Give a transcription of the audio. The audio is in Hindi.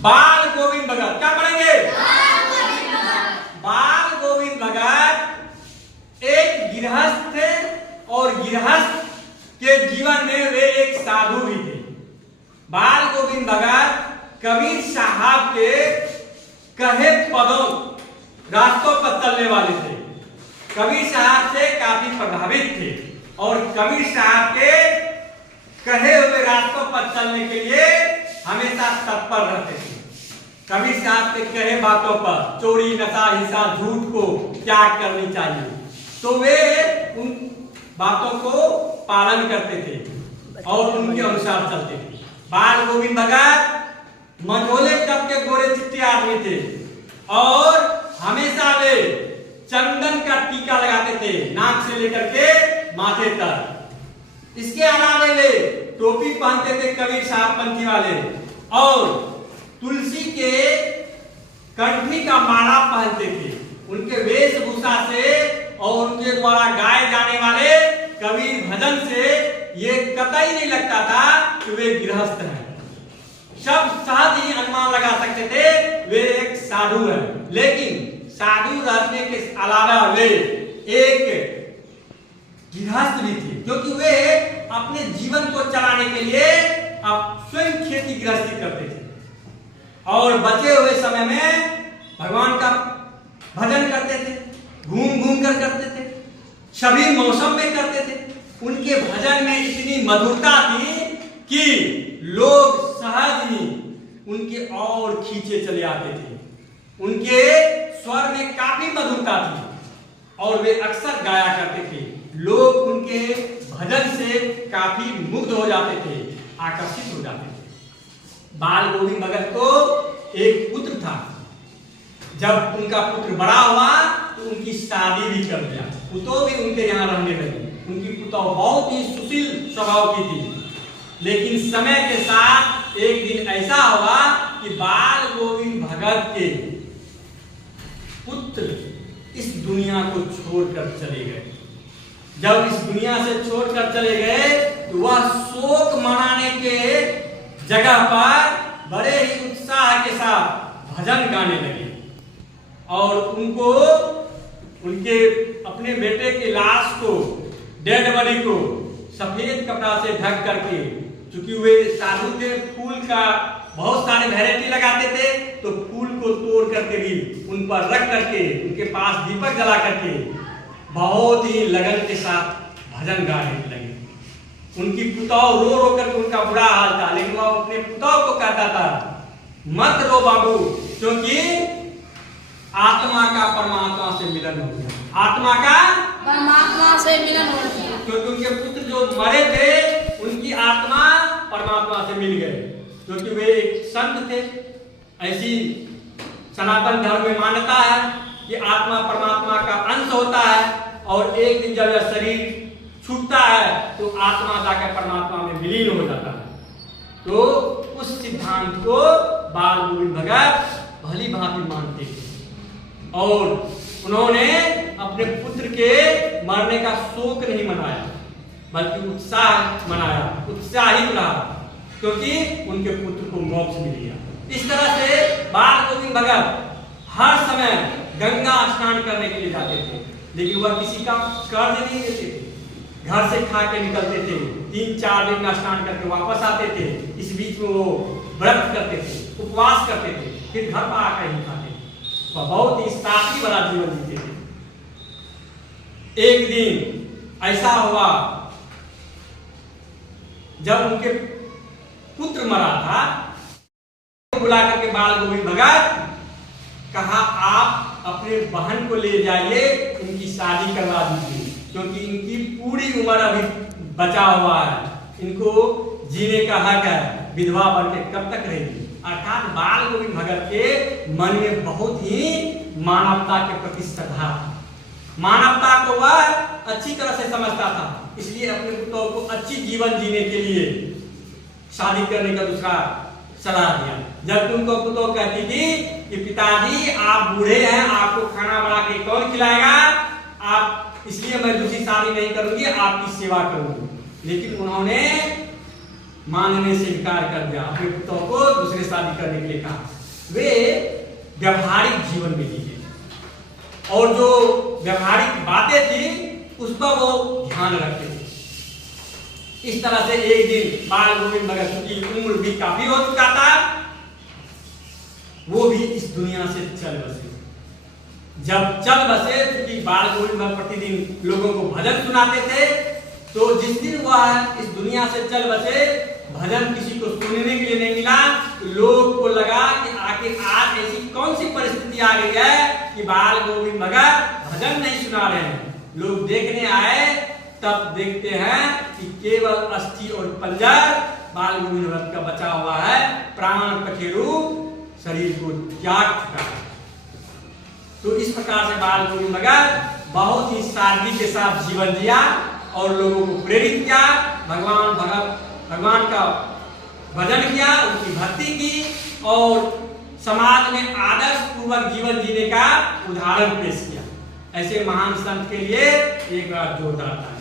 बाल गोविंद भगत। क्या पढ़ेंगे? बाल गोविंद भगत एक गृहस्थ थे और गृहस्थ के जीवन में वे एक साधु भी थे। बाल गोविंद भगत कबीर साहब के कहे पदों रास्तों पर चलने वाले थे। कबीर साहब से काफी प्रभावित थे और कबीर साहब के कहे हुए रास्तों पर चलने के लिए हमेशा तत्पर रहते थे। कबीर साहब के कहे बातों पर चोरी, नशा, हिंसा, झूठ को त्याग करनी चाहिए, तो वे उन बातों को पालन करते थे और उनके अनुसार चलते थे। बाल गोविंद भगत मंझोले टप के गोरे चिट्टे आदमी थे और हमेशा वे चंदन का टीका लगाते थे, नाक से लेकर के माथे तक। इसके अलावा वे टोपी पहनते थे कबीर साहब पंथी वाले, और तुलसी के कंठी का माला पहनते थे। उनके वेशभूषा से और उनके द्वारा गाए जाने वाले कबीर भजन से ये कतई नहीं लगता था कि वे गृहस्थ हैं। सब सहज ही अनुमान लगा सकते थे वे एक साधु हैं। लेकिन साधु रहने के अलावा वे एक गृहस्थ भी थे, क्योंकि वे अपने जीवन को चलाने के लिए अब स्वयं खेती गृहस्थी करते थे और बचे हुए समय में भगवान का भजन करते थे, घूम घूम कर करते थे, सभी मौसम में करते थे। उनके भजन में इतनी मधुरता थी कि लोग सहज ही उनके और खींचे चले आते थे। उनके स्वर में काफी मधुरता थी और वे अक्सर गाया करते थे। लोग उनके भजन से काफी मुग्ध हो जाते थे, आकर्षित हो जाते थे। बाल गोविंद भगत को एक पुत्र था। जब उनका पुत्र बड़ा हुआ तो उनकी शादी भी कर दिया। पुतोह भी उनके यहाँ रहने लगी। उनकी पुतोह बहुत ही सुशील स्वभाव की थी। लेकिन समय के साथ एक दिन ऐसा हुआ कि बाल गोविंद भगत के पुत्र इस दुनिया को छोड़कर चले गए। जब इस दुनिया से छोड़कर चले गए तो वह शोक मनाने के जगह पर बड़े ही उत्साह के साथ भजन गाने लगे और उनको उनके अपने बेटे की लाश को, डेड बॉडी को सफेद कपड़ा से ढक करके, क्योंकि वे साधु थे, फूल का बहुत सारे वैरायटी लगाते थे, तो फूल को तोड़ करके भी उन पर रख करके उनके पास दीपक जला करके बहुत ही लगन के साथ भजन गाने लगे। उनकी पुतौह रो रो करके उनका बुरा हाल था, लेकिन वह अपने पुतौह को कहता था, मत रो बाबू, क्योंकि आत्मा का परमात्मा से मिलन हो गया। आत्मा का परमात्मा से मिलन हो गया। क्योंकि उनके पुत्र जो मरे थे उनकी आत्मा परमात्मा से मिल गए, क्योंकि वे एक संत थे। ऐसी सनातन धर्म में मान्यता है कि आत्मा परमात्मा का अंश होता है और एक दिन जब यह शरीर छूटता है तो आत्मा जाकर परमात्मा में विलीन हो जाता है। तो उस सिद्धांत को बाल गोविंद भगत भली भांति मानते थे और उन्होंने अपने पुत्र के मरने का शोक नहीं मनाया, बल्कि उत्साह मनाया, उत्साहित रहा, क्योंकि उनके पुत्र को मोक्ष मिल गया। इस तरह से बाल गोविंद भगत हर समय गंगा स्नान करने के लिए जाते थे, लेकिन वह किसी का कर्ज नहीं देते थे। घर से खा के निकलते थे, 3-4 दिन का स्नान करके वापस आते थे। इस बीच में वो व्रत करते थे, उपवास करते थे, फिर घर पर आकर ही खाते थे। वह बहुत ही सादगी वाला जीवन जीते थे। एक दिन ऐसा हुआ जब उनके पुत्र मरा था, बुला करके बाल गोविंद भगत कहा, आप अपने बहन को ले जाइए, इनकी शादी करवा दीजिए, क्योंकि इनकी पूरी उम्र अभी बचा हुआ है, इनको जीने का हक है, विधवा बन के कब तक रहेगी। अर्थात बाल गोविंद भगत के मन में बहुत ही मानवता के प्रति श्रद्धा, मानवता को वह अच्छी तरह से समझता था, इसलिए अपने पुत्रों को अच्छी जीवन जीने के लिए शादी करने का दूसरा सलाह दिया। जब उनको पुत्रों कहती थी कि पिताजी आप बूढ़े हैं, आपको खाना बना के कौन खिलाएगा, आप इसलिए मैं दूसरी शादी नहीं करूंगी, आपकी सेवा करूंगी। लेकिन उन्होंने मानने से इनकार कर दिया, अपने पुत्रों को दूसरे शादी करने के लिए कहा। वे व्यवहारिक जीवन में जी और जो व्यवहारिक बातें थी उस पर वो ध्यान रखते थे। इस तरह से एक दिन बाल गोविंद भगत की उम्र भी काफी हो चुका था, वो भी इस दुनिया से चल बसे। जब चल बसे क्योंकि बाल गोविंद भगत प्रतिदिन लोगों को भजन सुनाते थे, तो जिस दिन वह इस दुनिया से चल बसे भजन किसी को सुनने के लिए नहीं मिला। लोग को लगा कि आखिर आज ऐसी कौन सी परिस्थिति आ गई है कि बाल गोविंद भगत भजन नहीं सुना रहे हैं। लोग देखने आए, तब देखते हैं कि केवल अस्थि और पंजर बाल गोविंद भगत का बचा हुआ है, प्राण पखेरु शरीर को त्याग चुका है। तो इस प्रकार से बाल गोविंद भगत बहुत ही सादगी के साथ जीवन जिया और लोगों को प्रेरित किया, भगवान का भजन किया, उनकी भक्ति की और समाज में आदर्श पूर्वक जीवन जीने का उदाहरण पेश किया। ऐसे महान संत के लिए एक बार जोरदार ताली।